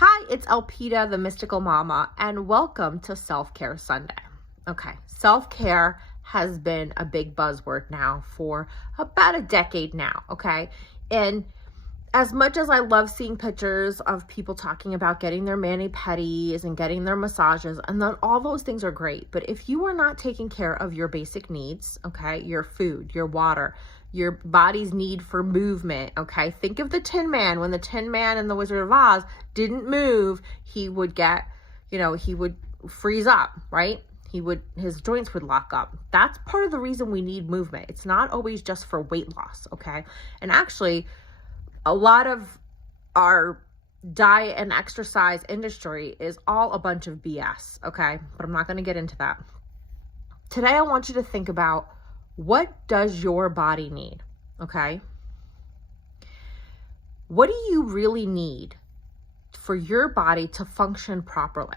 Hi, it's Elpida, the Mystical Mama, and welcome to Self-Care Sunday. Okay, self-care has been a big buzzword now for about a decade now, okay? And as much as I love seeing pictures of people talking about getting their mani-pedis and getting their massages, and then all those things are great, but if you are not taking care of your basic needs, okay, your food, your water, your body's need for movement, okay? Think of the Tin Man. When the Tin Man in the Wizard of Oz didn't move, he would get, he would freeze up, right? His joints would lock up. That's part of the reason we need movement. It's not always just for weight loss, okay? And actually, a lot of our diet and exercise industry is all a bunch of BS, okay? But I'm not going to get into that. Today, I want you to think about, what does your body need, okay? What do you really need for your body to function properly,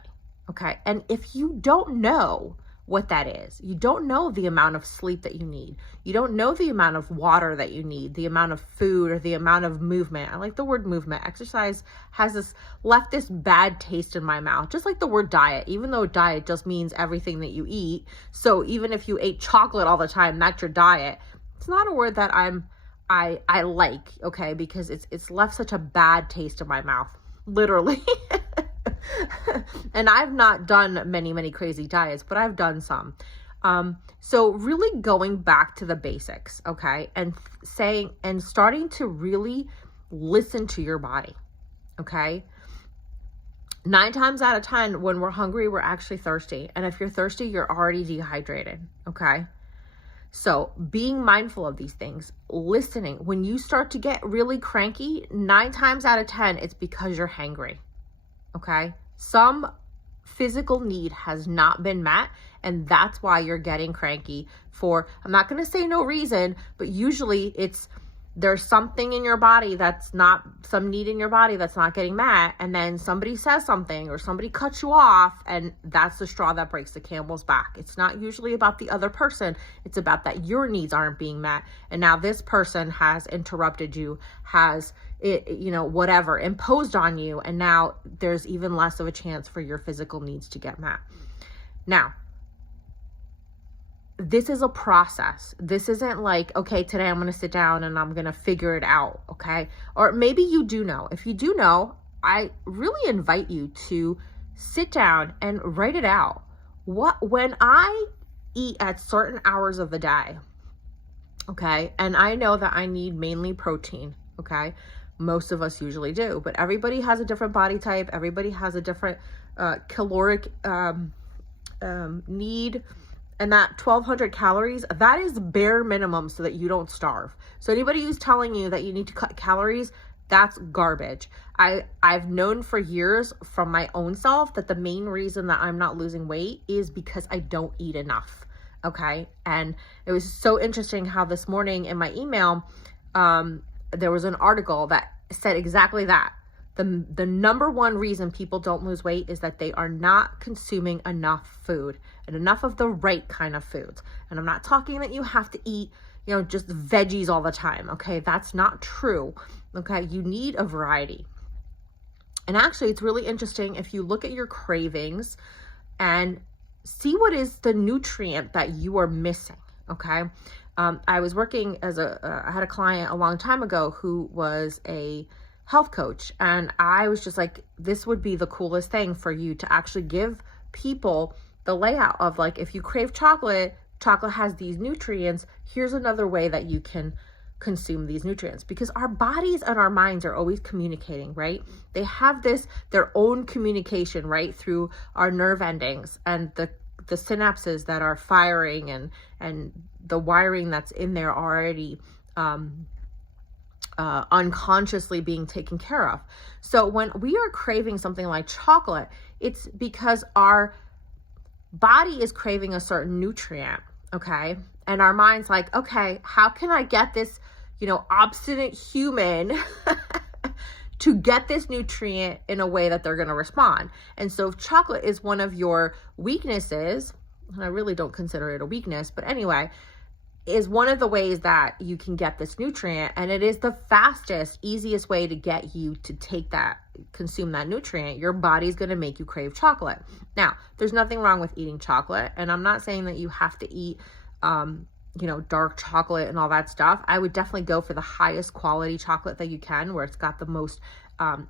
okay? And if you don't know what that is, you don't know the amount of sleep that you need, you don't know the amount of water that you need, the amount of food or the amount of movement. I like the word movement. Exercise has left this bad taste in my mouth, just like the word diet, even though diet just means everything that you eat. So even if you ate chocolate all the time, that's your diet. It's not a word that I like, okay, because it's left such a bad taste in my mouth, literally. And I've not done many crazy diets, but I've done some. So really going back to the basics, okay, and starting to really listen to your body, okay? 9 times out of 10, when we're hungry, we're actually thirsty. And if you're thirsty, you're already dehydrated, okay? So being mindful of these things, listening. When you start to get really cranky, 9 times out of 10, it's because you're hangry, okay? Some physical need has not been met, and that's why you're getting cranky for, I'm not going to say no reason, but usually there's something in your body some need in your body that's not getting met, and then somebody says something or somebody cuts you off, and that's the straw that breaks the camel's back. It's not usually about the other person. It's about that your needs aren't being met, and now this person has interrupted you, has whatever, imposed on you, and now there's even less of a chance for your physical needs to get met. Now, this is a process. This isn't like, okay, today I'm going to sit down and I'm going to figure it out, okay? Or maybe you do know. If you do know, I really invite you to sit down and write it out. When I eat at certain hours of the day, okay, and I know that I need mainly protein, okay? Most of us usually do, but everybody has a different body type. Everybody has a different caloric need. And that 1,200 calories, that is bare minimum so that you don't starve. So anybody who's telling you that you need to cut calories, that's garbage. I've known for years from my own self that the main reason that I'm not losing weight is because I don't eat enough, okay? And it was so interesting how this morning in my email, there was an article that said exactly that. The number one reason people don't lose weight is that they are not consuming enough food and enough of the right kind of foods. And I'm not talking that you have to eat, just veggies all the time. Okay. That's not true. Okay. You need a variety. And actually it's really interesting if you look at your cravings and see what is the nutrient that you are missing. Okay. I was working I had a client a long time ago who was a health coach, and I was just like, this would be the coolest thing for you to actually give people the layout of, like, if you crave chocolate has these nutrients, here's another way that you can consume these nutrients, because our bodies and our minds are always communicating, right? They have their own communication, right, through our nerve endings and the synapses that are firing and the wiring that's in there already unconsciously being taken care of. So when we are craving something like chocolate, it's because our body is craving a certain nutrient, okay? And our mind's like, okay, how can I get this, obstinate human to get this nutrient in a way that they're going to respond? And so if chocolate is one of your weaknesses, and I really don't consider it a weakness, but anyway, is one of the ways that you can get this nutrient, and it is the fastest, easiest way to get you to consume that nutrient. Your body's going to make you crave chocolate. Now, there's nothing wrong with eating chocolate, and I'm not saying that you have to eat dark chocolate and all that stuff. I would definitely go for the highest quality chocolate that you can, where it's got the most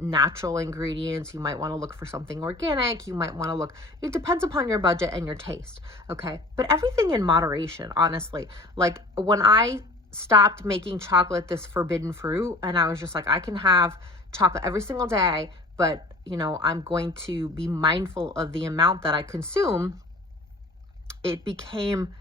natural ingredients. You might want to look for something organic. You might want to look, it depends upon your budget and your taste. Okay. But everything in moderation, honestly. Like when I stopped making chocolate this forbidden fruit, and I was just like, I can have chocolate every single day, but I'm going to be mindful of the amount that I consume. It became,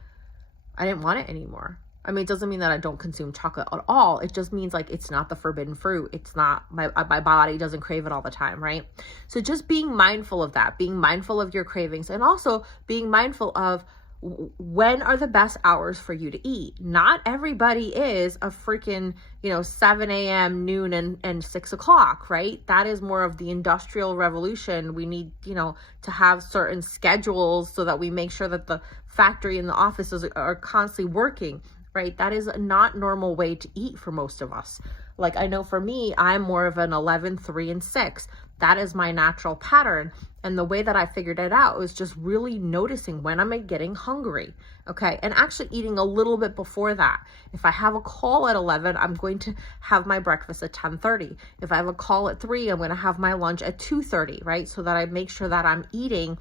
I didn't want it anymore. I mean, it doesn't mean that I don't consume chocolate at all. It just means like it's not the forbidden fruit. It's not, my body doesn't crave it all the time, right? So just being mindful of that, being mindful of your cravings, and also being mindful of when are the best hours for you to eat. Not everybody is a freaking, 7 a.m., noon, and 6 o'clock, right? That is more of the industrial revolution. We need, to have certain schedules so that we make sure that the factory and the offices are constantly working, right? That is not normal way to eat for most of us. Like I know for me, I'm more of an 11, 3, and 6. That is my natural pattern. And the way that I figured it out was just really noticing when am I getting hungry, okay? And actually eating a little bit before that. If I have a call at 11, I'm going to have my breakfast at 10:30. If I have a call at 3, I'm going to have my lunch at 2:30, right? So that I make sure that I'm eating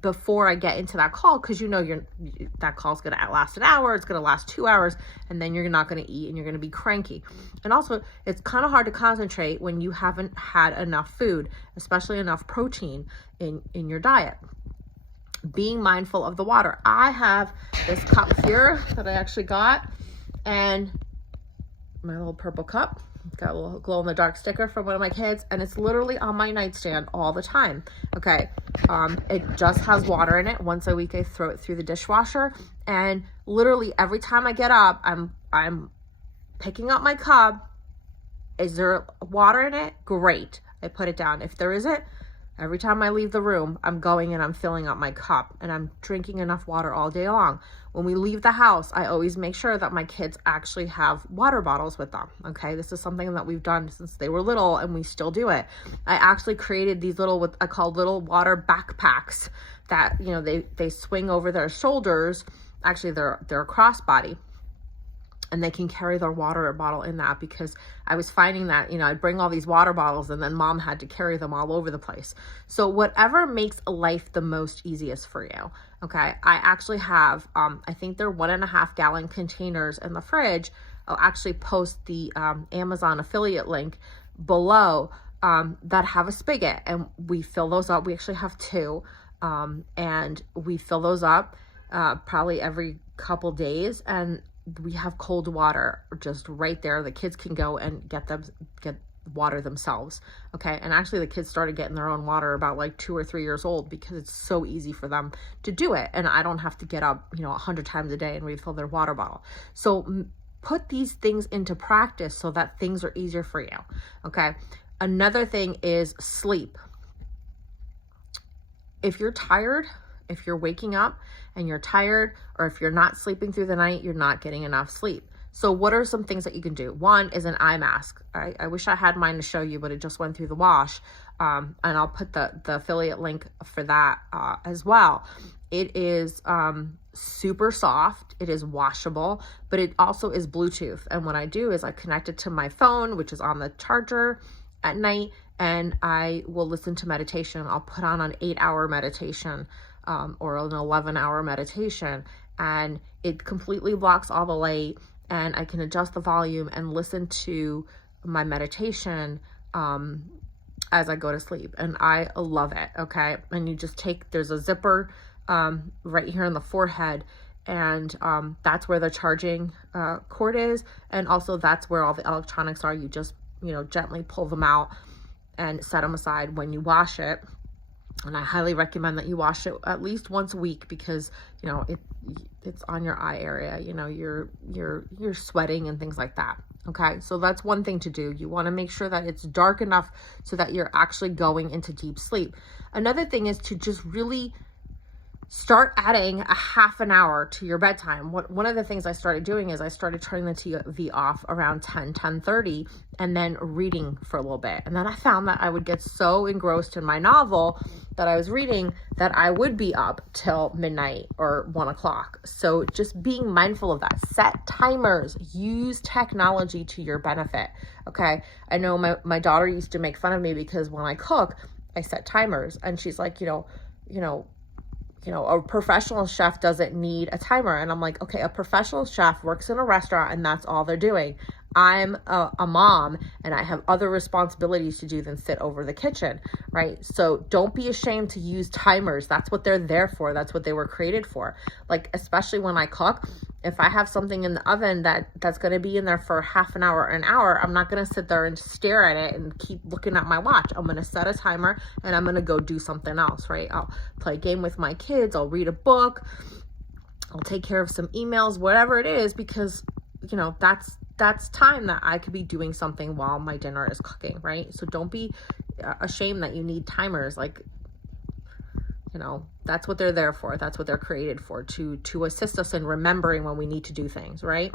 before I get into that call, because that call's going to last an hour, it's going to last 2 hours, and then you're not going to eat and you're going to be cranky. And also, it's kind of hard to concentrate when you haven't had enough food, especially enough protein in your diet. Being mindful of the water. I have this cup here that I actually got, and my little purple cup. Got a little glow in the dark sticker from one of my kids, and it's literally on my nightstand all the time. Okay. It just has water in it. Once a week I throw it through the dishwasher, and literally every time I get up, I'm picking up my cup. Is there water in it? Great. I put it down. If there isn't, every time I leave the room, I'm going and I'm filling up my cup, and I'm drinking enough water all day long. When we leave the house, I always make sure that my kids actually have water bottles with them. Okay. This is something that we've done since they were little, and we still do it. I actually created these what I call little water backpacks that, they swing over their shoulders. Actually, they're a crossbody, and they can carry their water bottle in that, because I was finding that, I'd bring all these water bottles and then mom had to carry them all over the place. So whatever makes life the most easiest for you. Okay. I actually have, I think they're 1.5 gallon containers in the fridge. I'll actually post the Amazon affiliate link below that have a spigot, and we fill those up. We actually have 2, and we fill those up probably every couple days, and we have cold water just right there. The kids can go and get water themselves. Okay. And actually the kids started getting their own water about like 2 or 3 years old, because it's so easy for them to do it. And I don't have to get up, 100 times a day and refill their water bottle. So put these things into practice so that things are easier for you. Okay. Another thing is sleep. If you're tired, if you're waking up and you're tired, or if you're not sleeping through the night, you're not getting enough sleep. So what are some things that you can do? One is an eye mask. I wish I had mine to show you, but it just went through the wash. And I'll put the affiliate link for that as well. It is super soft. It is washable, but it also is Bluetooth. And what I do is I connect it to my phone, which is on the charger at night, and I will listen to meditation. I'll put on an 8-hour meditation or an 11-hour meditation, and it completely blocks all the light, and I can adjust the volume and listen to my meditation as I go to sleep. And I love it. Okay. And you just there's a zipper right here on the forehead, and that's where the charging cord is. And also that's where all the electronics are. You just, gently pull them out and set them aside when you wash it. And I highly recommend that you wash it at least once a week, because, it's on your eye area, you're sweating and things like that. Okay. So that's one thing to do. You want to make sure that it's dark enough so that you're actually going into deep sleep. Another thing is to just really start adding a half an hour to your bedtime. One of the things I started doing is I started turning the TV off around 10:30, and then reading for a little bit. And then I found that I would get so engrossed in my novel that I was reading that I would be up till midnight or 1 o'clock. So just being mindful of that. Set timers. Use technology to your benefit. Okay. I know my daughter used to make fun of me because when I cook, I set timers, and she's like, a professional chef doesn't need a timer. And I'm like, okay, a professional chef works in a restaurant and that's all they're doing. I'm a mom and I have other responsibilities to do than sit over the kitchen, right? So don't be ashamed to use timers. That's what they're there for. That's what they were created for. Like, especially when I cook, if I have something in the oven that's going to be in there for half an hour, an hour, I'm not going to sit there and stare at it and keep looking at my watch. I'm going to set a timer and I'm going to go do something else, right? I'll play a game with my kids. I'll read a book. I'll take care of some emails, whatever it is, because, that's time that I could be doing something while my dinner is cooking, right? So don't be ashamed that you need timers. Like, that's what they're there for. That's what they're created for, to assist us in remembering when we need to do things, right?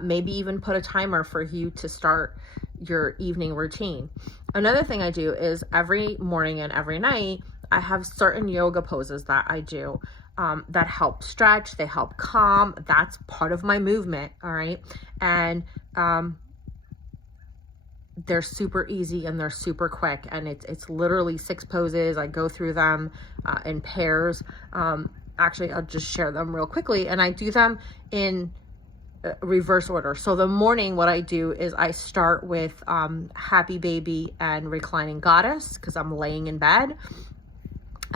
Maybe even put a timer for you to start your evening routine. Another thing I do is every morning and every night, I have certain yoga poses that I do that help stretch, they help calm. That's part of my movement, all right? And they're super easy and they're super quick, and it's literally 6 poses. I go through them in pairs. Actually, I'll just share them real quickly, and I do them in reverse order. So the morning, what I do is I start with Happy Baby and Reclining Goddess, because I'm laying in bed.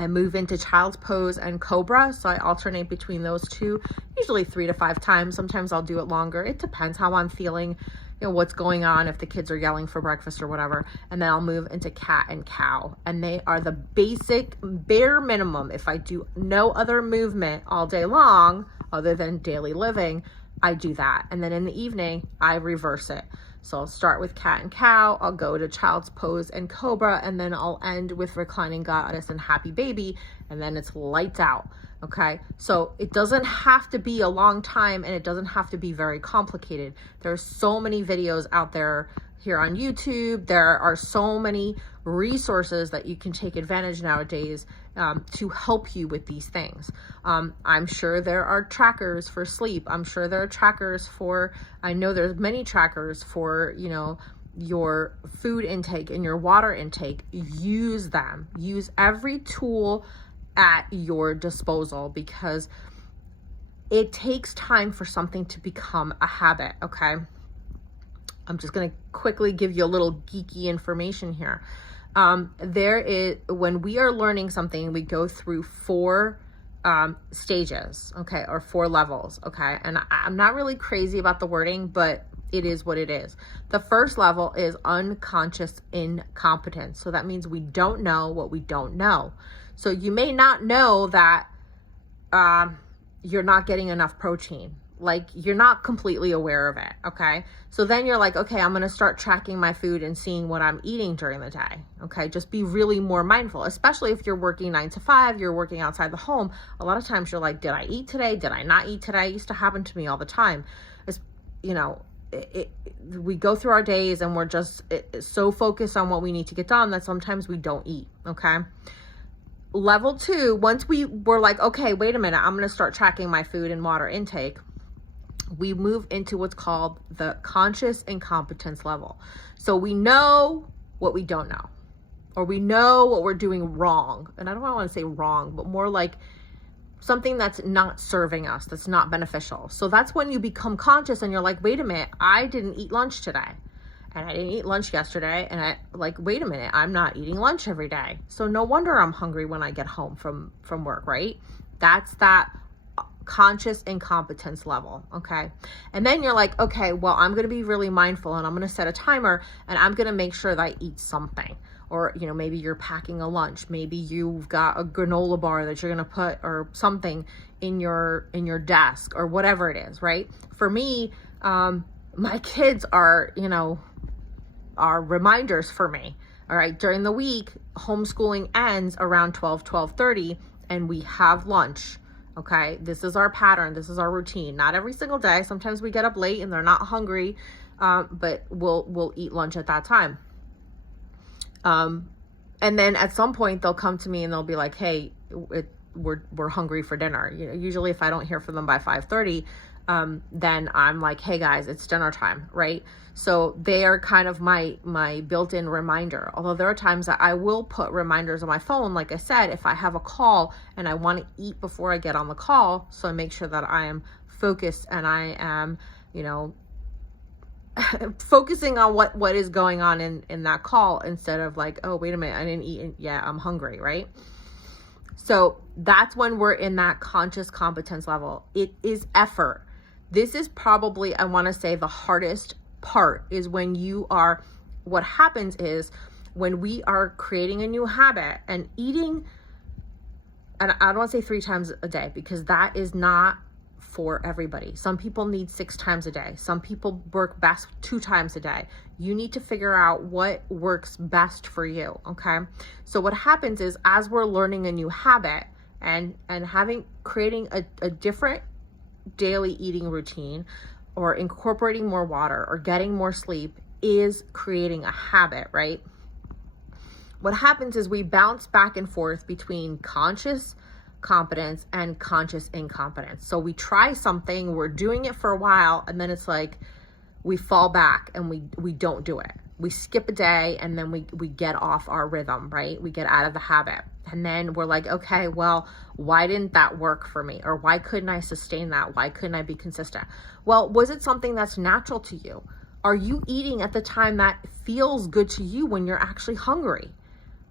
I move into Child's Pose and Cobra. So I alternate between those two, usually 3 to 5 times. Sometimes I'll do it longer. It depends how I'm feeling, what's going on, if the kids are yelling for breakfast or whatever. And then I'll move into Cat and Cow. And they are the basic, bare minimum. If I do no other movement all day long, other than daily living, I do that. And then in the evening, I reverse it. So I'll start with Cat and Cow, I'll go to Child's Pose and Cobra, and then I'll end with Reclining Goddess and Happy Baby, and then it's lights out, okay? So it doesn't have to be a long time, and it doesn't have to be very complicated. There's so many videos out there here on YouTube. There are so many resources that you can take advantage nowadays to help you with these things. I'm sure there are trackers for sleep. I'm sure there are trackers I know there's many trackers for, your food intake and your water intake. Use them. Use every tool at your disposal, because it takes time for something to become a habit, okay? I'm just going to quickly give you a little geeky information here. When we are learning something, we go through 4 stages, okay, or 4 levels, okay? And I'm not really crazy about the wording, but it is what it is. The first level is unconscious incompetence. So that means we don't know what we don't know. So you may not know that you're not getting enough protein. Like, you're not completely aware of it, okay? So then you're like, okay, I'm going to start tracking my food and seeing what I'm eating during the day, okay? Just be really more mindful, especially if you're working 9 to 5, you're working outside the home. A lot of times you're like, did I eat today? Did I not eat today? It used to happen to me all the time. It's, we go through our days and we're just so focused on what we need to get done that sometimes we don't eat, okay? Level 2, once we were like, okay, wait a minute, I'm going to start tracking my food and water intake, we move into what's called the conscious incompetence level. So we know what we don't know, or we know what we're doing wrong. And I don't want to say wrong, but more like something that's not serving us, that's not beneficial. So that's when you become conscious and you're like, wait a minute, I didn't eat lunch today. And I didn't eat lunch yesterday. And wait a minute, I'm not eating lunch every day. So no wonder I'm hungry when I get home from work, right? That's that conscious incompetence level, okay? And then you're like, okay, well, I'm going to be really mindful and I'm going to set a timer and I'm going to make sure that I eat something. Or, maybe you're packing a lunch. Maybe you've got a granola bar that you're going to put or something in your desk or whatever it is, right? For me, my kids are reminders for me. All right. During the week, homeschooling ends around 12:30. and we have lunch. Okay, this is our pattern. This is our routine. Not every single day. Sometimes we get up late and they're not hungry, but we'll eat lunch at that time. And then at some point they'll come to me and they'll be like, "Hey, we're hungry for dinner." You know, usually if I don't hear from them by 5:30, then I'm like, "Hey guys, it's dinner time," right? So they are kind of my built-in reminder. Although there are times that I will put reminders on my phone, like I said, if I have a call and I want to eat before I get on the call, so I make sure that I am focused and I am, you know, focusing on what is going on in that call, instead of like, oh, wait a minute, I didn't eat yet, I'm hungry, right? So that's when we're in that conscious competence level. It is effort. This is probably, I want to say, the hardest part is when you are, what happens is when we are creating a new habit and eating, and I don't want to say 3 times a day, because that is not for everybody. Some people need 6 times a day. Some people work best 2 times a day. You need to figure out what works best for you. Okay. So what happens is, as we're learning a new habit and creating a different daily eating routine, or incorporating more water or getting more sleep, is creating a habit, right? What happens is we bounce back and forth between conscious competence and conscious incompetence. So we try something, we're doing it for a while, and then it's like we fall back and we don't do it. We skip a day and then we get off our rhythm, right? We get out of the habit. And then we're like, okay, well, why didn't that work for me? Or why couldn't I sustain that? Why couldn't I be consistent? Well, was it something that's natural to you? Are you eating at the time that feels good to you when you're actually hungry?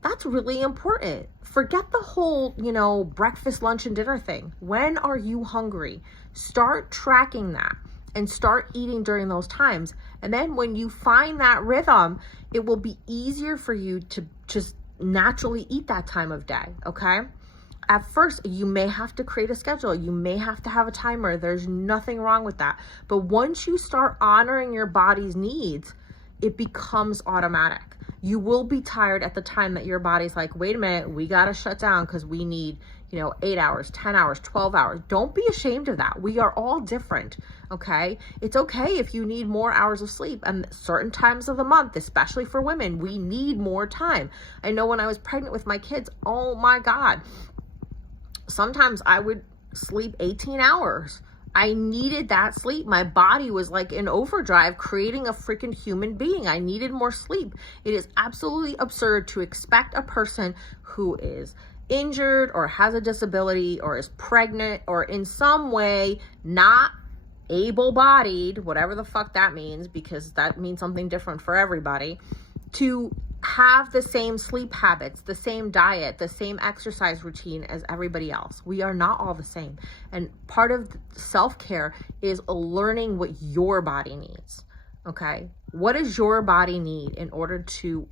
That's really important. Forget the whole, breakfast, lunch, and dinner thing. When are you hungry? Start tracking that and start eating during those times. And then when you find that rhythm, it will be easier for you to just naturally eat that time of day, okay? At first, you may have to create a schedule. You may have to have a timer. There's nothing wrong with that. But once you start honoring your body's needs, it becomes automatic. You will be tired at the time that your body's like, wait a minute, we got to shut down because we need, 8 hours, 10 hours, 12 hours. Don't be ashamed of that. We are all different, okay? It's okay if you need more hours of sleep. And certain times of the month, especially for women, we need more time. I know when I was pregnant with my kids, oh my God, sometimes I would sleep 18 hours. I needed that sleep. My body was like in overdrive, creating a freaking human being. I needed more sleep. It is absolutely absurd to expect a person who is injured or has a disability or is pregnant or in some way not able-bodied, whatever the fuck that means, because that means something different for everybody, to have the same sleep habits, the same diet, the same exercise routine as everybody else. We are not all the same. And part of self-care is learning what your body needs. Okay? What does your body need in order to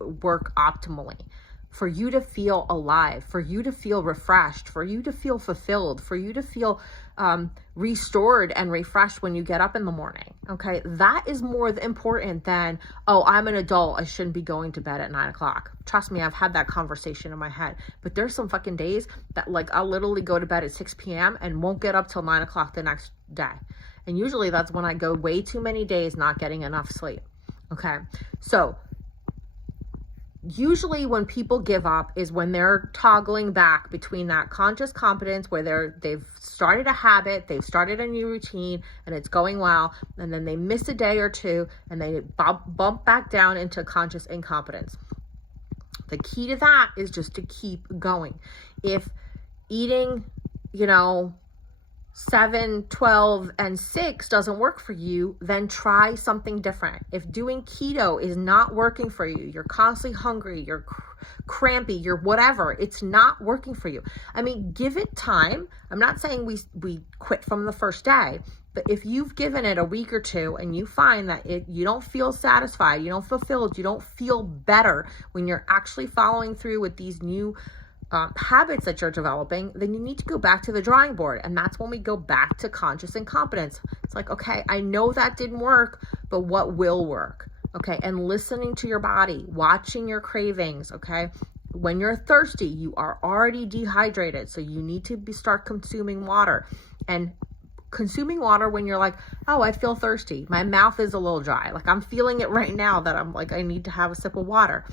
work optimally? For you to feel alive, for you to feel refreshed, for you to feel fulfilled, for you to feel restored and refreshed when you get up in the morning. Okay, that is more important than, oh, I'm an adult, I shouldn't be going to bed at 9 o'clock. Trust me, I've had that conversation in my head. But there's some fucking days that I'll literally go to bed at 6 p.m. and won't get up till 9 o'clock the next day. And usually that's when I go way too many days not getting enough sleep. Okay, so usually when people give up is when they're toggling back between that conscious competence where they've started a habit, they've started a new routine, and it's going well, and then they miss a day or two and they bump back down into conscious incompetence. The key to that is just to keep going. If eating, 7, 12, and 6 doesn't work for you, then try something different. If doing keto is not working for you, you're constantly hungry, you're crampy, you're whatever, it's not working for you. I mean, give it time. I'm not saying we quit from the first day, but if you've given it a week or two and you find that you don't feel satisfied, you don't feel fulfilled, you don't feel better when you're actually following through with these new habits that you're developing, then you need to go back to the drawing board. And that's when we go back to conscious incompetence. It's like, okay, I know that didn't work, but what will work? Okay. And listening to your body, watching your cravings. Okay. When you're thirsty, you are already dehydrated. So you need to start consuming water. And consuming water when you're like, oh, I feel thirsty. My mouth is a little dry. Like I'm feeling it right now that I'm like, I need to have a sip of water.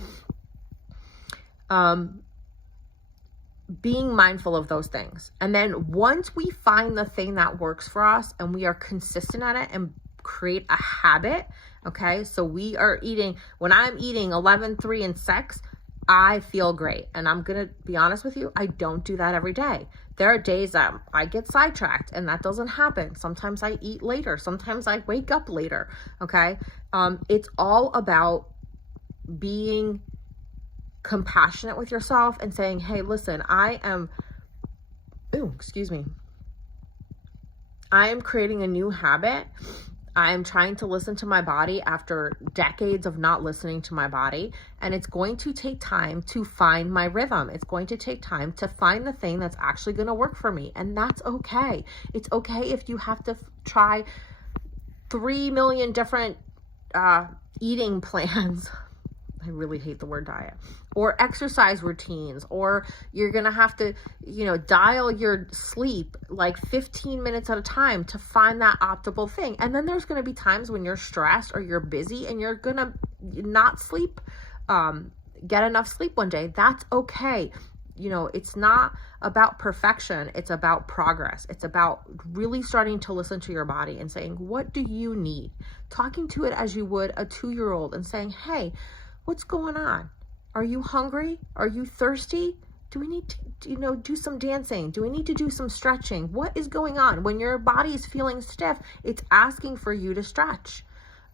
Being mindful of those things. And then once we find the thing that works for us and we are consistent at it and create a habit, okay? So we are eating, when I'm eating 11, 3, and 6, I feel great. And I'm going to be honest with you, I don't do that every day. There are days that I get sidetracked and that doesn't happen. Sometimes I eat later. Sometimes I wake up later, okay? It's all about being compassionate with yourself and saying, hey, listen, I am creating a new habit. I am trying to listen to my body after decades of not listening to my body. And it's going to take time to find my rhythm. It's going to take time to find the thing that's actually going to work for me. And that's okay. It's okay if you have to try 3 million different eating plans. I really hate the word diet, or exercise routines, or you're going to have to, dial your sleep like 15 minutes at a time to find that optimal thing. And then there's going to be times when you're stressed or you're busy and you're going to not sleep, get enough sleep one day. That's okay. It's not about perfection. It's about progress. It's about really starting to listen to your body and saying, what do you need? Talking to it as you would a 2-year-old and saying, hey, what's going on? Are you hungry? Are you thirsty? Do we need to, do some dancing? Do we need to do some stretching? What is going on? When your body is feeling stiff, it's asking for you to stretch.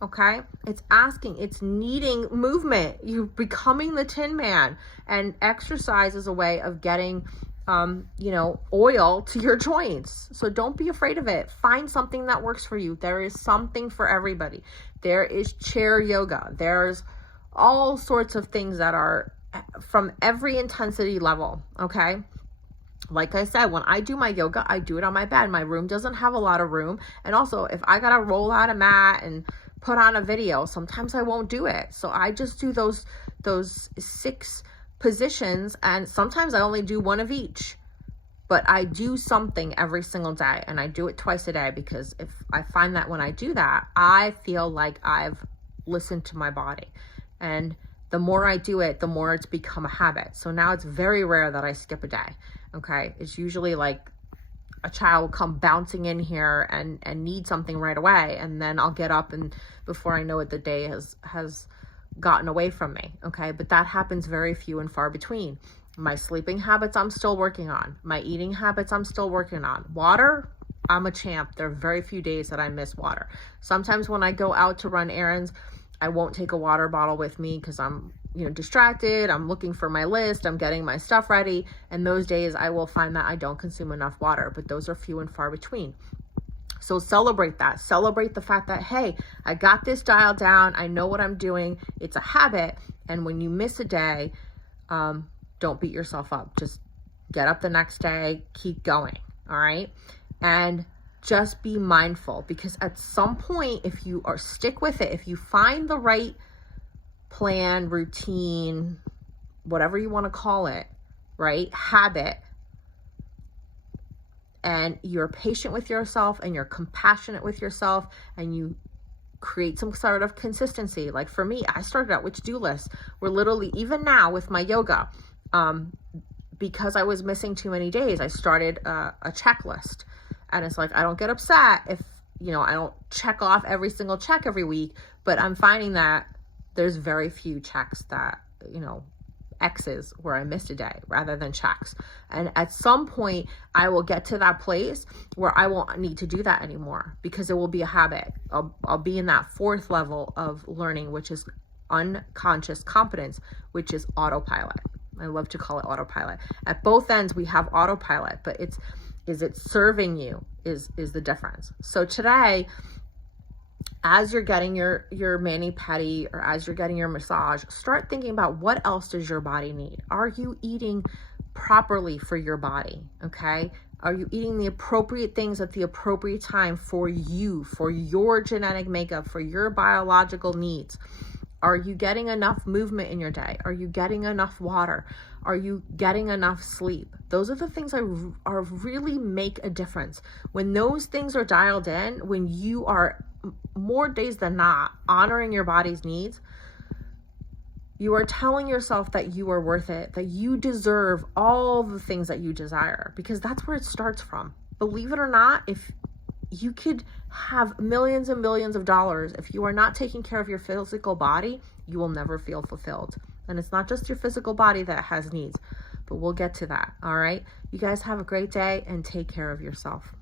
Okay? It's needing movement. You're becoming the Tin Man. And exercise is a way of getting, oil to your joints. So don't be afraid of it. Find something that works for you. There is something for everybody. There is chair yoga. There's all sorts of things that are from every intensity level, okay? Like I said, when I do my yoga, I do it on my bed. My room doesn't have a lot of room. And also, if I got to roll out a mat and put on a video, sometimes I won't do it. So I just do those 6 positions, and sometimes I only do 1 of each. But I do something every single day, and I do it twice a day, because if I find that when I do that, I feel like I've listened to my body. And the more I do it, the more it's become a habit. So now it's very rare that I skip a day. Okay. It's usually like a child will come bouncing in here and need something right away. And then I'll get up, and before I know it, the day has gotten away from me. Okay. But that happens very few and far between. My sleeping habits, I'm still working on. My eating habits, I'm still working on. Water, I'm a champ. There are very few days that I miss water. Sometimes when I go out to run errands, I won't take a water bottle with me because I'm, distracted. I'm looking for my list. I'm getting my stuff ready. And those days I will find that I don't consume enough water, but those are few and far between. So celebrate that. Celebrate the fact that, hey, I got this dialed down. I know what I'm doing. It's a habit. And when you miss a day, don't beat yourself up. Just get up the next day, keep going. All right. And just be mindful, because at some point, if you stick with it, if you find the right plan, routine, whatever you want to call it, right, habit, and you're patient with yourself and you're compassionate with yourself and you create some sort of consistency. Like for me, I started out with to-do lists. We're literally, even now with my yoga, because I was missing too many days, I started a checklist. And it's like, I don't get upset if, I don't check off every single check every week, but I'm finding that there's very few checks that, X's where I missed a day rather than checks. And at some point I will get to that place where I won't need to do that anymore, because it will be a habit. I'll be in that 4th level of learning, which is unconscious competence, which is autopilot. I love to call it autopilot. At both ends we have autopilot, but is it serving you is the difference. So today, as you're getting your mani-pedi, or as you're getting your massage, start thinking about what else does your body need. Are you eating properly for your body? Okay. Are you eating the appropriate things at the appropriate time for you, for your genetic makeup, for your biological needs? Are you getting enough movement in your day? Are you getting enough water? Are you getting enough sleep? Those are the things that are really make a difference. When those things are dialed in, when you are more days than not honoring your body's needs, you are telling yourself that you are worth it, that you deserve all the things that you desire, because that's where it starts from. Believe it or not, if you could have millions and millions of dollars, if you are not taking care of your physical body, you will never feel fulfilled. And it's not just your physical body that has needs, but we'll get to that. All right. You guys have a great day and take care of yourself.